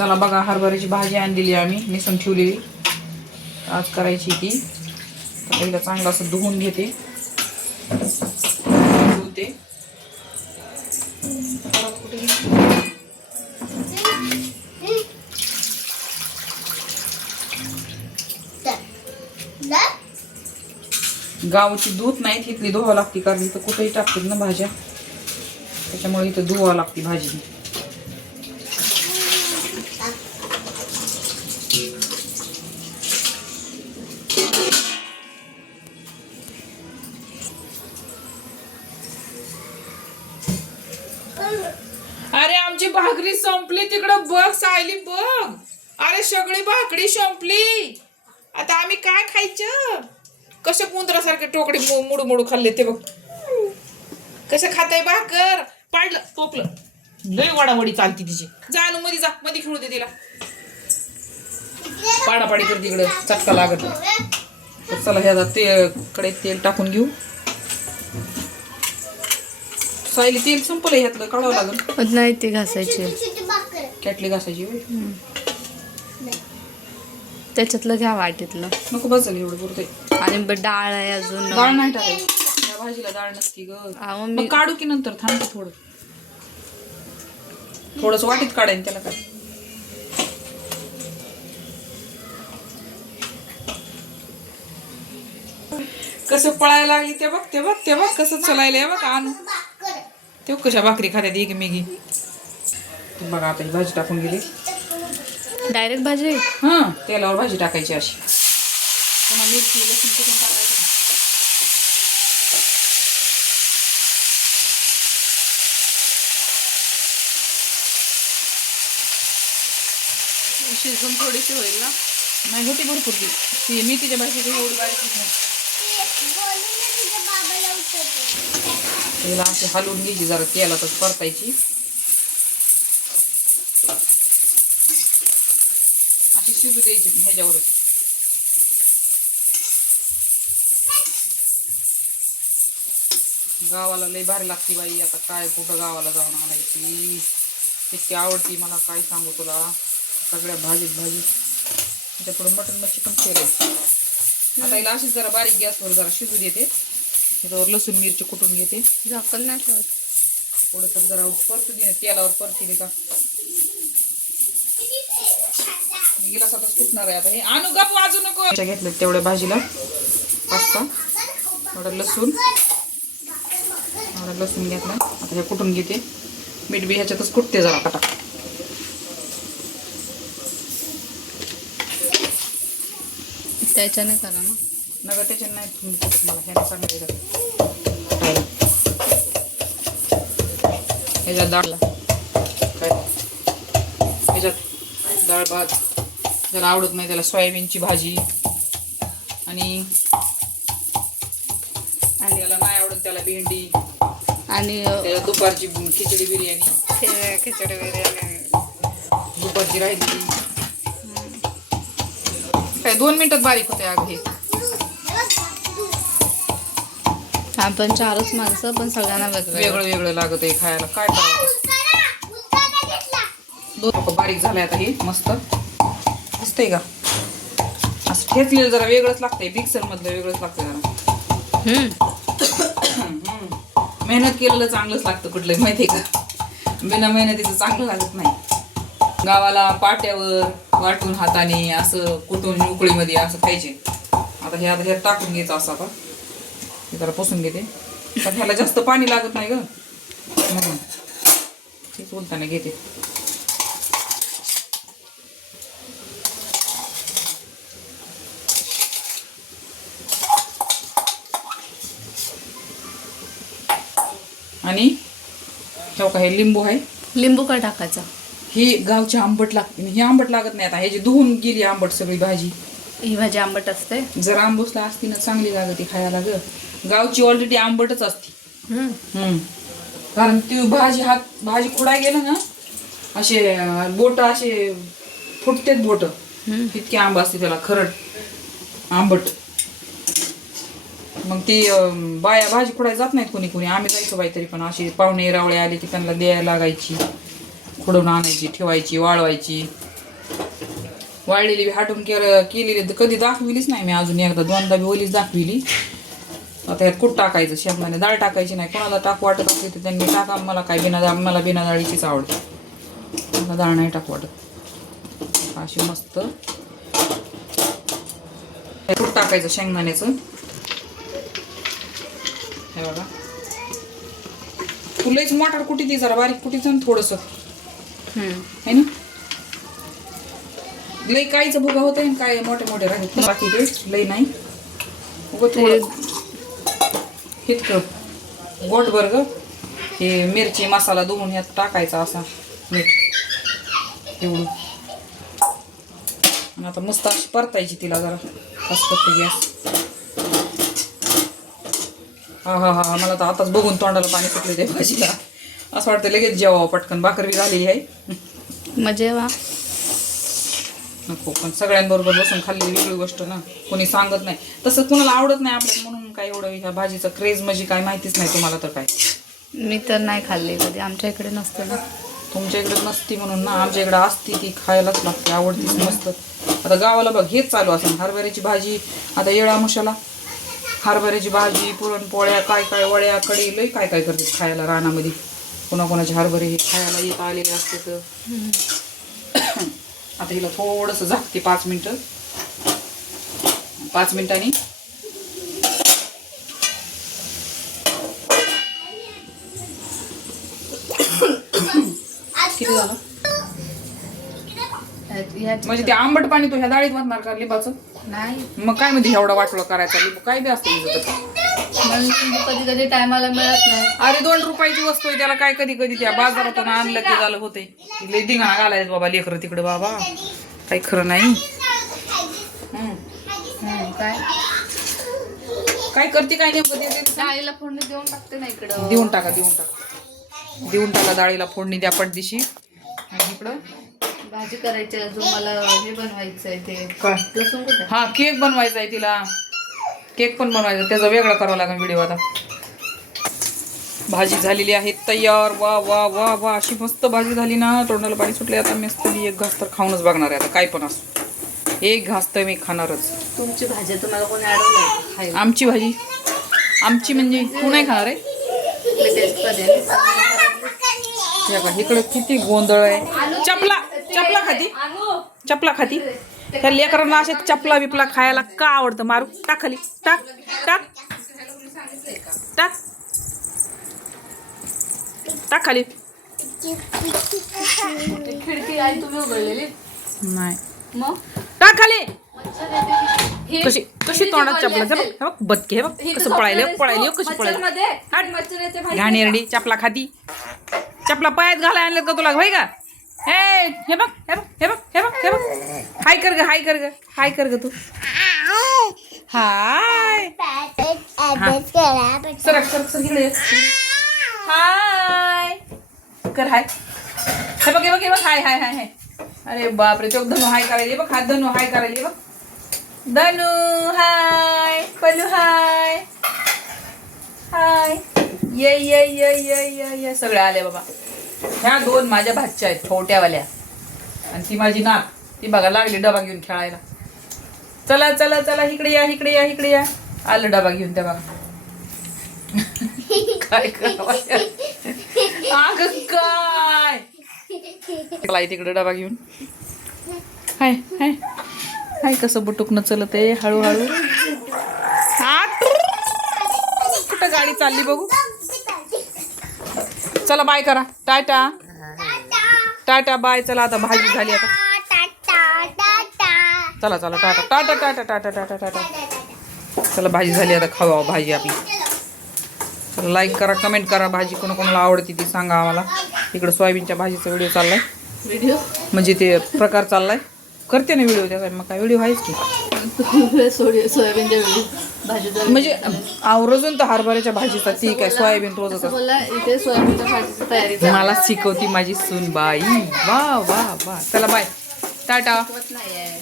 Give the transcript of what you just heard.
चला बघा, हरभऱ्याची भाजी आणलेली आम्ही, निसून ठेवलेली, आज करायची ती. तर पहिलं चांगलं असं धुवून घेते. धुते गावची धूत नाही, तिथली धुवावं लागते, कारण इथं कुठेही टाकतात ना भाज्या, त्याच्यामुळे इथं धुवावं लागते भाजी. अरे आमची भाकरी संपली, तिकडं बघ सायली बघ. अरे सगळी भाकरी संपली, आता आम्ही काय खायचं? कसं कुंदरासारखे टोकडी मुडू मुडू खाल्ले ते बघ. कसं खाताय भाकर? पाडलं टोपलं, लय वाडावडी चालती तिची. जा नु मध्ये, जा मध्ये खेळू दे तिला. पाडापाडी कर तिकडे, चटका लागत. तर चला ह्याला कडे तेल टाकून घेऊ. सायली तेल संपलं, ह्यातलं काढावं लागेल. नाही ते घासायचे, कॅटली घासायची. त्याच्यातलं घ्या वाटीतलं. नको बसेल एवढं पुरते. आणि डाळ आहे अजून. डाळ नाही टाकायची त्या भाजीला, डाळ नसती ग. मग काढू की नंतर, थांब थोडं, थोडंसं वाटीत काढायला त्याला काय. कसं पळायला लागली ते बघ, ते बघ, ते बघ कसं चलायला बघ. आणू ते कशा भाकरी खात्यात एक मेगी. बघा आता ही भाजी टाकून गेली. डायरेक्ट भाजी. हा, तेलावर भाजी टाकायची अशी. पुन्हा मिरची लसूण कुठून टाकायचं. शिजून थोडीशी होईल ना. नाही होती भरपूर ती मेथीच्या भाजीची एवढी बारीक नाही. तिला अशी हलवून घ्यायची, जरा तेलातच परतायची. अशी शिजू द्यायची ह्याच्यावरच. गावाला लय भारी लागती बाई. आता काय कुठं गावाला जाऊन आणायची, इतकी आवडती मला, काय सांगू तुला. सगळ्या भाजीत भाजी, त्याच्या पुढे मटण मच्छी पण केली. आता हिला अशीच जरा बारीक गॅसवर जरा शिजू देते. त्याच्यावर लसूण मिरची कुटून घेते. झाकण नाही ठेवत. थोडंसं जरा परतू दे, तेलावर परतीले का. गिलासातच कुटणार आहे आता हे. आणू गप, वाजू नको. घेतलं तेवढ्या भाजीला पास्ता, थोडं लसूण, थोडं लसूण घेतला. आता हे कुटून घेते. मीठ बी ह्याच्यातच कुटते जरा काटा. त्याच्याने करा ना. नगर त्याच्याने नाही तुम्ही कुठत, मला ह्याने चांगलं येतात. ह्याच्यात डाळला काय, ह्याच्यात डाळ भात. ज्याला आवडत नाही त्याला सोयाबीनची भाजी, आणि त्याला नाही आवडत त्याला भेंडी, आणि त्याला दुपारची खिचडी बिर्याणी. खिचडी बिर्याणी दुपारची राहिली काय 2 मिनिटात बारीक होते. अगदी आपण 4च माणसं, पण सगळ्यांना वेगळं वेगळं लागत आहे खायला. काय करावं. 2 बारीक झालंय आता हे मस्त दिसतंय का. असं ठेचलेलं जरा वेगळंच लागतंय, मिक्सर मधलं वेगळंच लागतंय जरा. मेहनत केलेलं चांगलंच लागतं कुठलं माहितीये का. बिना मेहनतीचं चांगलं लागत नाही. गावाला पाट्यावर वाटून हाताने असं कुटून उकळीमध्ये असं खायचे. आता हे टाकून घ्यायचं असं. आता हे जरा पुसून घेते, पण ह्याला जास्त पाणी लागत नाही ग, म्हणून तेच बोलताना घेते. आणि ठेव का हे लिंबू आहे. लिंबू का टाकायचा. ही गावची आंबट लागते, ही आंबट लागत नाही. आता ह्याची धुवून गेली आंबट सगळी भाजी. ही भाजी आंबट असते. जर आंबूसला असती ना चांगली लागते खायला ग. गावची ऑलरेडी आंबटच असती. कारण ती भाजी खुडाय गेलं ना, असे बोट असे फुटतेत बोट, इतकी आंब असते त्याला, खरड आंबट. मग ती बाया भाजी खुडायला जात नाहीत कोणी कोणी. आम्ही जायचो बाई, तरी पण अशी पाहुणे रावळे आले की त्यांना द्यायला लागायची, खुडून आणायची, ठेवायची, वाळवायची. वाळलेली बी हाटून केलेली तर कधी दाखविलीच नाही मी अजून, एकदा दोनदा बी ओलीच दाखविली. आता यात कुठं टाकायचं, शेंगदाणे डाळ टाकायची नाही. कोणाला टाकू वाटत असते तर त्यांनी टाका, मला काय मला बिना डाळीचीच आवडते, मला डाळ नाही टाकू वाटत. अशी मस्त कुठं टाकायचं शेंगदाण्याचं, हे बघा. तुलाच मोठाड कुठे ती जरा बारीक कुठीच थोडस है ना, लई काहीचं भुगा होत आहे, काय मोठे मोठे राहत बाकी ते लई नाही. थोडं इतकं गोटभर ग हे मिरची मसाला धुवून यात टाकायचा असा मीठ एवढं. आणि आता मस्त अशी परतायची तिला जरा खास करते गॅस. हा हा हा मला तर आताच बघून तोंडाला पाणी सुटले ते भाजीला, असं वाटतं लगेच जेवावं पटकन. भाकर बी झालेली आहे. मग जेवा नको, पण सगळ्यांबरोबर बसून खाल्लेली वेगळी गोष्ट ना, कोणी सांगत नाही तसं, कुणाला आवडत नाही आपल्याला म्हणून काय एवढं ह्या भाजीचं क्रेज म्हणजे काय माहितीच नाही तुम्हाला तर काय. मी तर नाही खाल्ली कधी, आमच्या इकडे नसतं ना. तुमच्या इकडे नसती म्हणून ना, आमच्या इकडे असती ती खायलाच लागते, आवडतीच मस्त. आता गावाला बघ हेच चालू असेल, हरभऱ्याची भाजी. आता येळा मशाला हरभऱ्याची भाजी, पुरणपोळ्या, काय काय वड्या कढी लई काय काय करते खायला रानामध्ये. कोणाकोणाचे हरभरे हे खायला येत आलेले असते तर. आता हिला थोडंसं झाकते 5 मिनिटं. 5 मिनिटांनी किती झालं म्हणजे ते आंबट पाणी तो ह्या डाळीत वाटणार का लिंबाचं? नाही, मग काय म्हणजे एवढा वाटोळा करायचा, लिंबू काय बी असते कधी कधी टायमाला मिळत नाही. अरे 2 रुपयाची वस्तू आहे, त्याला काय कधी कधी त्या बाजारातून आणलं की झालं होते. लई धिंगाणा घालायचं बाबा लेकरं तिकडे, बाबा काही खरं नाही. काय काय करते काय नेमकं ते डाळीला फोडणी देऊन टाकते ना इकडं. देऊन टाका डाळीला फोडणी द्या पटदिशी. आणि इकडं भाजी करायची, अजून मला हे बनवायचं आहे ते काय लसूण कुठे. हा केक बनवायचा आहे तिला, केक पण बनवायचा, त्याचा वेगळा करावा लागेल व्हिडिओ. आता भाजी झालेली आहे तयार. वा वा वा वा, अशी मस्त भाजी झाली ना, तोंडाला पाणी सुटले. आता मस्त मी एक घास तर खाऊनच बघणार आहे, आता काय पण असो एक घास तर मी खाणारच. तुमची भाजी तुम्हाला कोणी अडवलं? आमची भाजी आमची म्हणजे तू नाही खाणार आहे? इकडे किती गोंधळ आहे. चपला खाती त्या लेकरांना असे चपला बिपला खायला का आवडतं? मारू टाक खाली, टाक टाक टाक टाक खाली. खिडकी आई तुम्ही उघडलेली नाही मग टाक खाली. कशी कशी तोंडात चपला बघ, बदके हे बघ कसं पळायला कशी पळायली घाणेरडी. चपला खाती, चपला पायात घालाय आणल्यात का तुला भाई का? हे बघ हे बघ हे बघ हे बघ हे बघ. हाय कर ग, हाय कर ग, हाय कर ग तू. हाय सरक सरक सर इकडे हाय कर. हाय हे बघ हे बघ हे बघ. हाय हाय हाय हाय. अरे बापरे, तो धनु हाय करायली बघ. हात धनु हाय करायली बघ. धनु हाय, पल्लू हाय हाय. ये ये ये ये ये ये सगळे आले बाबा. ह्या 2 माझ्या भाच्या आहेत छोट्यावाल्या, आणि ती माझी नाक, ती बघा लागली डबा घेऊन खेळायला. चला चला चला इकडे या इकडे या इकडे या. आलं डबा घेऊन त्या बघा. काय करावं अगं काय तिकडे डबा घेऊन. हाय हाय हाय कसं बुटुकनं चलत आहे हळूहळू. कुठं गाडी चालली बघू. चला बाय करा, टाटा टाटा बाय. चला आता भाजी झाली आता. चला चला टाटा टाटा टाटा टाटा टाटा टाटा. चला भाजी झाली आता, खावा भाजी आपली. चला लाईक करा, कमेंट करा. भाजी कोणाकोणाला आवडती ती सांगा आम्हाला. इकडं सोयाबीनच्या भाजीचा व्हिडिओ चाललाय, व्हिडिओ म्हणजे ते प्रकार चाललाय. करते ना व्हिडिओ त्याचा, मग काय व्हिडिओ आहेच की. सोयाबीनच्या व्हिडिओ भाजीचा म्हणजे रोजून तर हरभऱ्याच्या भाजीचा ठीक आहे, सोयाबीन रोजच बोला. इथे सोयाबीनच्या भाजीची तयारी मला शिकवती माझी सून बाई. वा वा वा. चला बाय टाटा. नाही आहे.